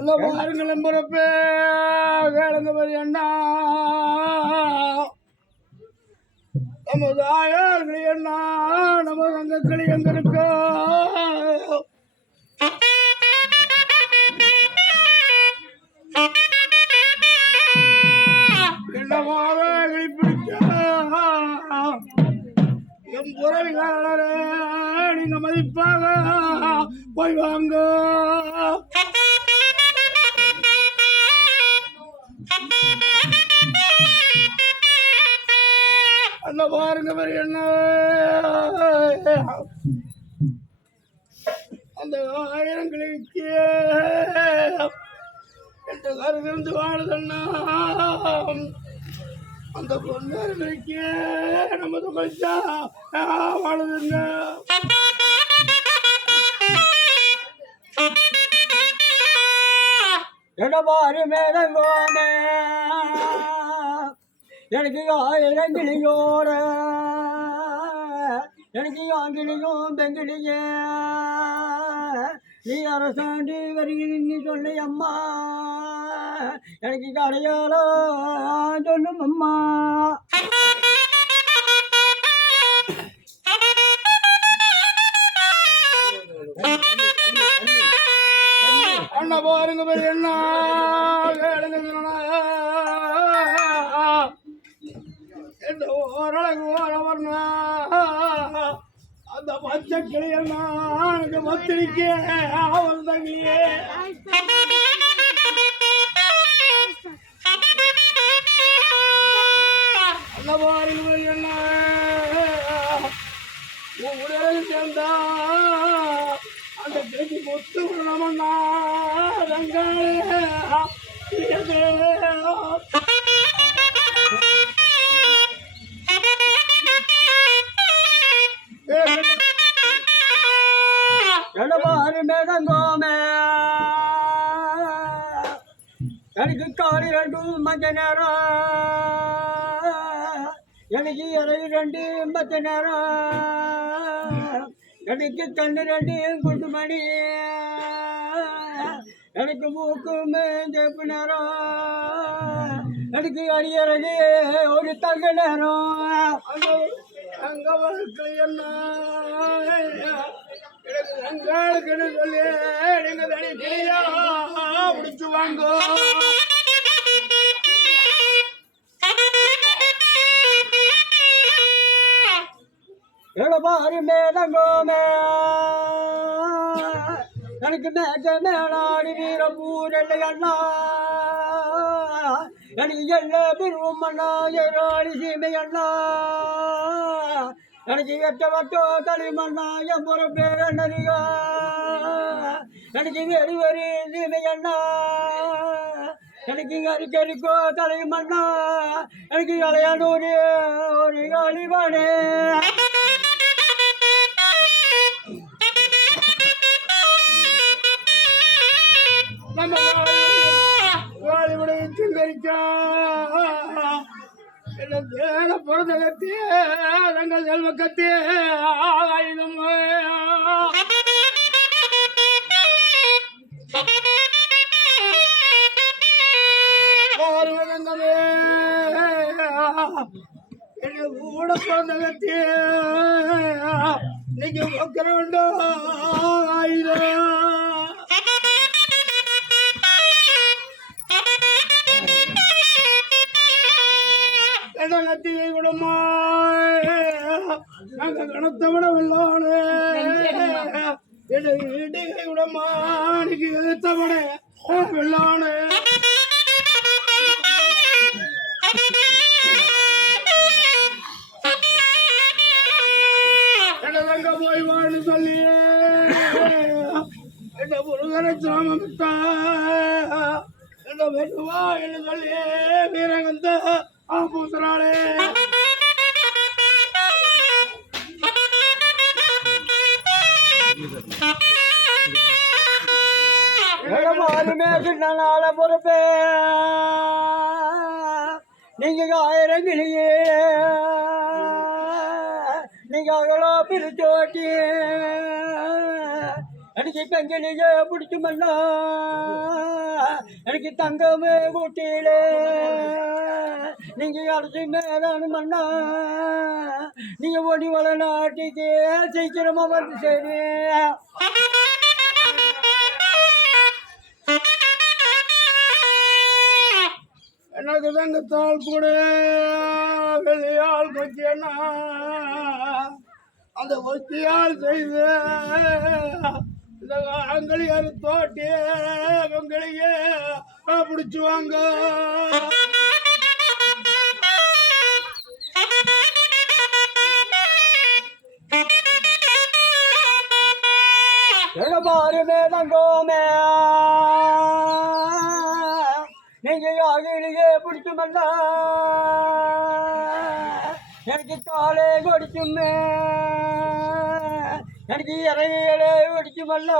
அந்த பாருங்களும் பிறப்பே கேளுங்க அண்ணா. நம்ம தாயார்களி அண்ணா நம்ம தங்க கிளி எங்க இருக்கோ என் புறவிகாரரே நீங்க மதிப்பாக போய் வாங்க. அந்த பாருங்க பெரிய என்ன? அந்த கிளிக்கு என்ற கருதிருந்து வாழுதண்ணா அந்த பொண்ணர்களுக்கு நமது பச்சா வாழுதுங்க இடபாறு மேலங்கோனே எனக்கு இளங்கிளியோட எனக்கு ஆங்கிலியும் பெங்கிலிய நீ அரசாண்டி வருகிறீ நீ சொல்லு அம்மா. எனக்கு கடையாளோ சொல்லும் அம்மா. அண்ணா பாருங்க பெரிய என்ன அந்த ஓரளவு ஓரவர்னா அந்த பச்சை கிளியண்ணா மத்திரிக்கே மத்திரிக்க தங்கியே. உடலில் சேர்ந்தா அந்த கிளிக்கு ரங்காளே இடபாறு மேலங்கோமே எனக்கு காலி ரெண்டும் மஞ்ச நேரம். எனக்கு இறை ரெண்டு மஞ்ச நேரம். எனக்கு கண்ணு ரெண்டு குண்டு மணி. எனக்கு மூக்கு மேஞ்சப்பு நேரம். எனக்கு அடியறகு ஒரு தங்க நேரம். அங்க என்ன எனக்கு ரங்காளுக்குன்னு சொல்லி நீங்க தனி கிளியா முடிச்சு வாங்கோ எடபாரி மேலங்கோமே எனக்கு மேக மேலாடி அண்ணா எனக்கு எல்லா பெரும் அண்ணா எராடி சீமை அண்ணா எனக்கு எட்ட வட்டோ களிமண்ணா என் புற பேர் எனக்கு வெறி வெறி சீமை அண்ணா எனக்கு அரிக்கரிக்கோ தலைமண்ணா எனக்கு இளையானூர் ஒரு அழிவானே வாலிபுடைய என்ன தேட பிறந்த கத்தி தங்கள் செல்வ கத்தி ஆயுதம் தங்கமே என்ன கூட நீங்க உக்கர ஆயுதம் கத்தியை விடமா? நாங்க கணத்தை விட வெள்ளானே இடிகை விடமா? நீங்க எதிர்த்தவன வெள்ளானே போய் வான்னு சொல்லி என்ன முருகனை என்ன வெட்டுவா என்று சொல்லி வீரகந்தா. ஆபூசராளே. இடமாறுமே பொறுப்பே. நீங்க ஆயிரங்கிலேயே நீங்க அவ்வளோ பிரிச்சோட்டி எனக்கு பெண்களையே பிடிக்குமல்லா. எனக்கு தங்கமே கூட்டியிலே நீங்க அடிச்சு மேலானுமண்ணா நீங்க ஓடி வள நாட்டிக்கு சீக்கிரமா வந்து சரி. எனக்கு தங்கத்தால் கூட வெளியால் கொச்சியனா அந்த ஒத்தியால் செய்த. இந்த அங்களியார் தோட்டி வெங்களையே பிடிச்சுவாங்க பாருமே தங்கோமே நீங்க அகிலேயே பிடிக்குமல்ல எனக்கு காலே கொடுக்குமே அடிச்சு இறையிலே பிடிக்குமல்ல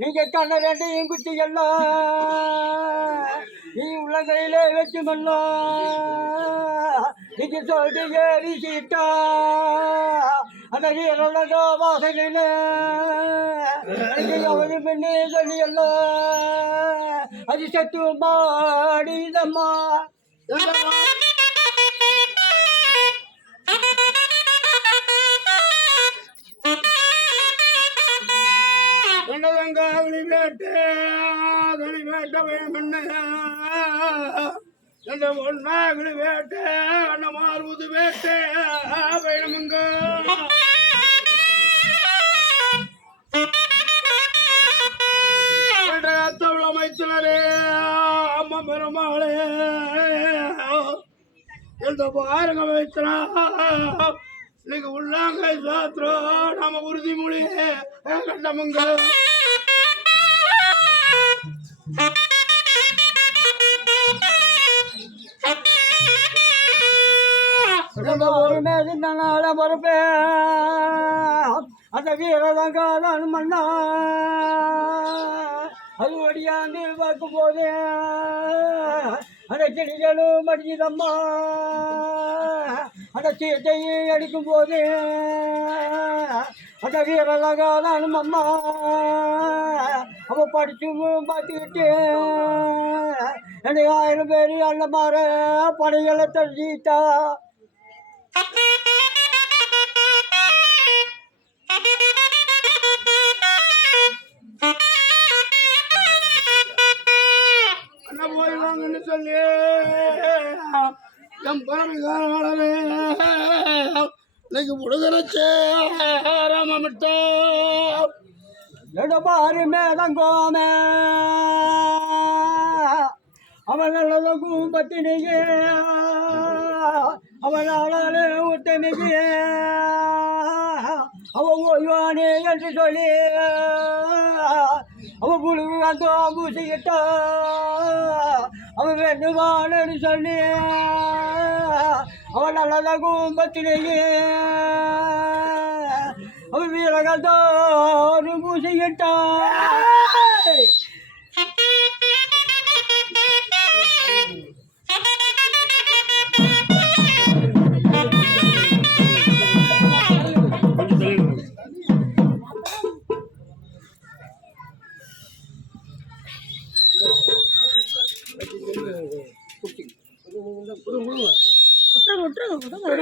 நீங்க கண்ண ரெண்டையும் குத்தியெல்லாம் நீ உள்ளங்கையிலே வச்சுமல்ல நீங்க சொல்றீங்க வீசிட்டா அந்த வீரனோ வாசலில் அவரு பெண்ணே சொல்லியல்ல அது சத்து மாடிதம்மா அவளி வேட்டு வேட்ட வேமண்ண என்ற ஒன்னாகலி வேட்டு அண்ண மாறுவது வேட்டு வேணுமுங்க. அத்தவள அம்மா பெருமாளே. இந்த பாருங்க வைத்தனா இன்னைக்கு உள்ளாங்க சாத்திரம் நம்ம உறுதிமொழி கண்டமுங்க நம்ம ஒரு அந்த வீரதங்காதான் மன்னா. அது ஒடியாந்து பார்க்கும் போதே. அந்த கிளிகளும் மடியுதம்மா அந்த சீட்டையை அடிக்கும் போது அந்த வீரலகாதானும் அம்மா. அவ படிச்சு பார்த்துக்கிட்டு எனக்கு ஆயிரம் பேர் அந்த மாதிரி படைகளை தள்ளிட்டா. அண்ணா வாங்கன்னு சொல்லி. என் பரமகாரே இன்னைக்கு முடுகரச்சே ராமமிட்டா எடபாரு மேதங்கோமே அவன் நல்லதும் பத்தினிக்கு அவன் ஆளாலே அவன் ஓய்வானே என்று சொல்லி. அவன் புழுகு அந்த பூசிக்கிட்டா அவன் வேண்டுவானு சொல்லி அவன் நல்லதாகும் பத்தினிக்கு அவன் வீரகத்தோடு பூசிக்கிட்டான்.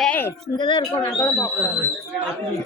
ஏய் இங்கதான் இருக்கும் நான் கூட பார்க்கலாம் அவன் எழுதி